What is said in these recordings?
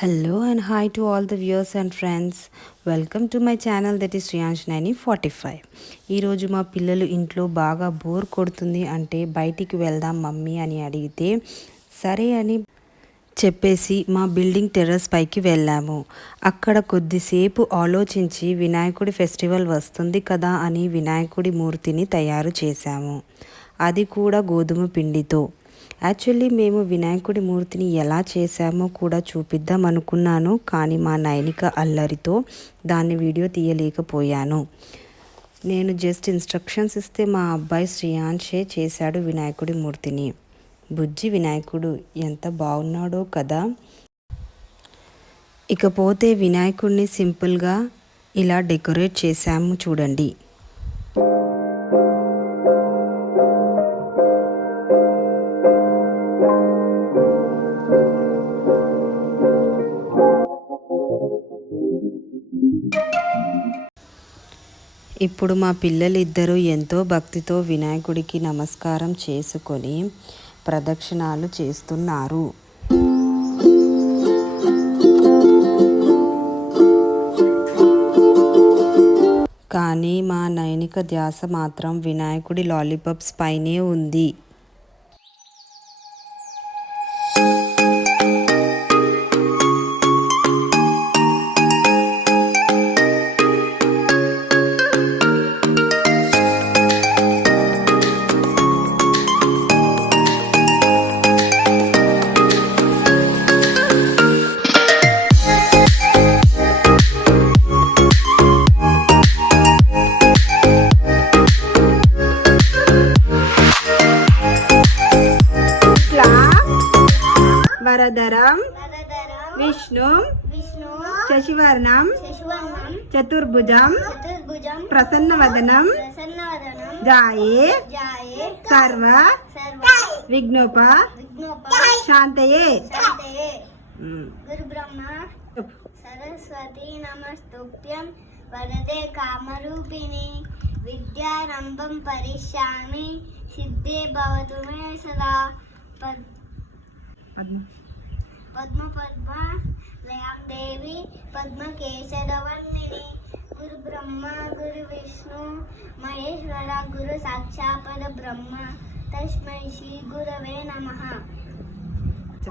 Hello and hi to all the viewers and friends. Welcome to my channel that is Shriyansh 945. ఈరోజు మా పిల్లలు ఇంట్లో బాగా bore కొడుతుంది అంటే బయటికి వెళ్దాం మమ్మీ అని అడిగితే సరే అని చెప్పేసి మా బిల్డింగ్ టెర్రస్ పైకి వెళ్ళాము. అక్కడ కొద్దిసేపు ఆలోచించి వినాయకుడి ఫెస్టివల్ వస్తుంది కదా అని వినాయకుడి మూర్తిని తయారు చేశాము. అది కూడా గోధుమ పిండితో. యాక్చువల్లీ మేము వినాయకుడి మూర్తిని ఎలా చేశామో కూడా చూపిద్దాం అనుకున్నాను, కానీ మా నైనిక అల్లరితో దాన్ని వీడియో తీయలేకపోయాను. నేను జస్ట్ ఇన్స్ట్రక్షన్స్ ఇస్తే మా అబ్బాయి శ్రేయాన్షే చేశాడు వినాయకుడి మూర్తిని. బుజ్జి వినాయకుడు ఎంత బాగున్నాడో కదా. ఇకపోతే వినాయకుడిని సింపుల్గా ఇలా డెకరేట్ చేశాము చూడండి. ఇప్పుడు మా పిల్లలిద్దరూ ఎంతో భక్తితో వినాయకుడికి నమస్కారం చేసుకొని ప్రదక్షిణాలు చేస్తున్నారు. కానీ మా నైనిక ధ్యాస మాత్రం వినాయకుడి లాలీపాప్స్ పైనే ఉంది. వరదరం విష్ణు శశివర్ణం చతుర్భుజం ప్రసన్నవదనం జాయే సర్వ విఘ్నోప శాంతయే. గురుబ్రహ్మ సరస్వతి నమస్తుభ్యం వరదే కామరూపిణి విద్యారంభం పరిష్యామి సిద్ధే భవతు మే సదా. పద్మ పద్మ లయాం దేవి పద్మకేశరవర్ణిని గురు బ్రహ్మ గురు విష్ణు మహేశ్వర గురు సాక్షాత్ బ్రహ్మ తస్మై శ్రీ గురవే నమః.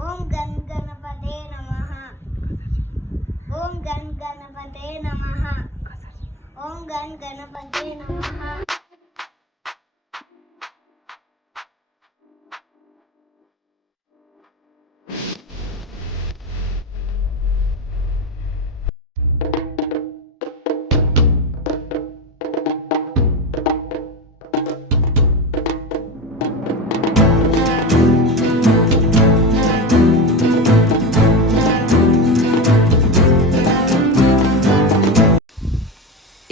ఓం గన్ గణపతే నమః. ఓం గన్ గణపతే నమః. ఓం గన్ గణపతే నమః.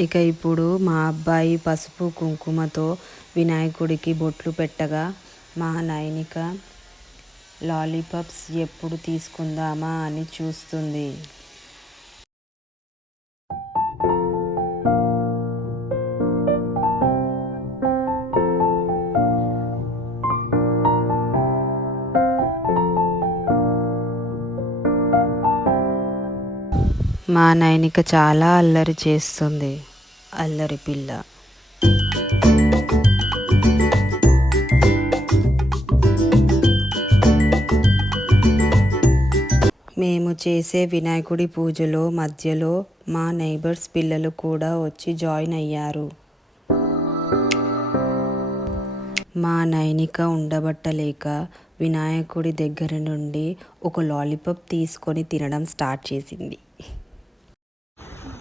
ఇక ఇప్పుడు మా అబ్బాయి పసుపు కుంకుమతో వినాయకుడికి బొట్లు పెట్టగా మా నైనిక లాలీపాప్స్ ఎప్పుడు తీసుకుందామా అని చూస్తుంది. మా నైనిక చాలా అల్లరి చేస్తుంది, అల్లరి పిల్ల. మేము చేసే వినాయకుడి పూజలో మధ్యలో మా నైబర్స్ పిల్లలు కూడా వచ్చి జాయిన్ అయ్యారు. మా నైనిక ఉండబట్టలేక వినాయకుడి దగ్గర నుండి ఒక లాలీపాప్ తీసుకొని తినడం స్టార్ట్ చేసింది.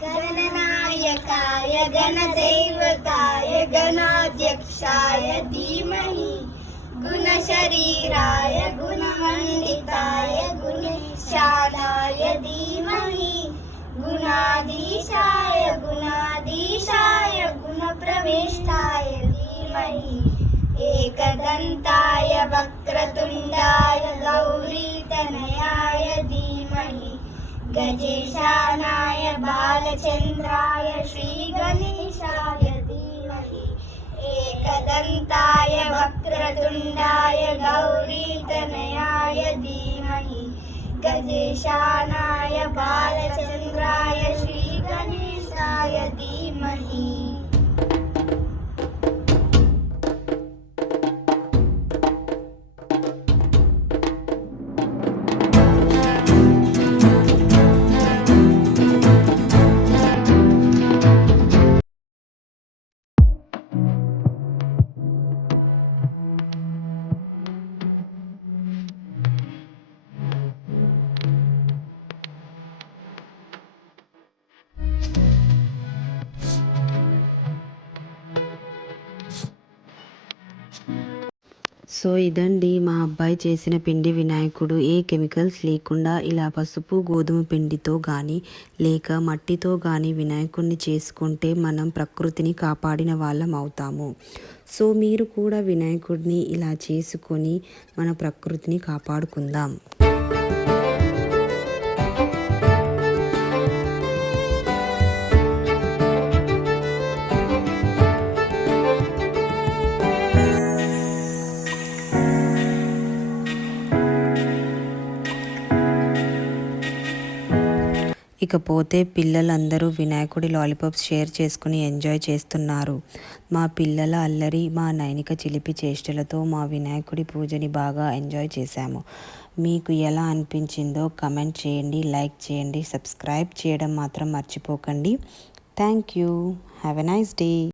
గణనాయకాయ గణదేవతాయ గణాధ్యక్షాయ ధీమహి గుణశరీరాయ గుణమండితాయ గుణశాలాయ ధీమహి గుణాధీశాయ గుణాధీశాయ గుణప్రవిష్టాయ ధీమహి ఏకదంతాయ వక్రతుండాయ గౌరీతనయాయ ధీమహి గజేశానాయ బాలచంద్రాయ శ్రీగణేశాయ ధీమహి ఏకదంతాయ వక్రతుండాయ గౌరీతనయాయ ధీమహి दिग्गजेशानाय बालचन्द्राय श्रीगणेशाय धीमहि। సో ఇదండి మా అబ్బాయి చేసిన పిండి వినాయకుడు. ఏ కెమికల్స్ లేకుండా ఇలా పసుపు గోధుమ పిండితో కానీ లేక మట్టితో కానీ వినాయకుడిని చేసుకుంటే మనం ప్రకృతిని కాపాడిన వాళ్ళం అవుతాము. సో మీరు కూడా వినాయకుడిని ఇలా చేసుకొని మన ప్రకృతిని కాపాడుకుందాం. ఇకపోతే పిల్లలందరూ వినాయకుడి లాలీపాప్స్ షేర్ చేసుకుని ఎంజాయ్ చేస్తున్నారు. మా పిల్లల అల్లరి, మా నైనిక చిలిపి చేష్టలతో మా వినాయకుడి పూజని బాగా ఎంజాయ్ చేశాము. మీకు ఎలా అనిపించిందో కమెంట్ చేయండి, లైక్ చేయండి, సబ్స్క్రైబ్ చేయడం మాత్రం మర్చిపోకండి. Thank you. Have a nice day.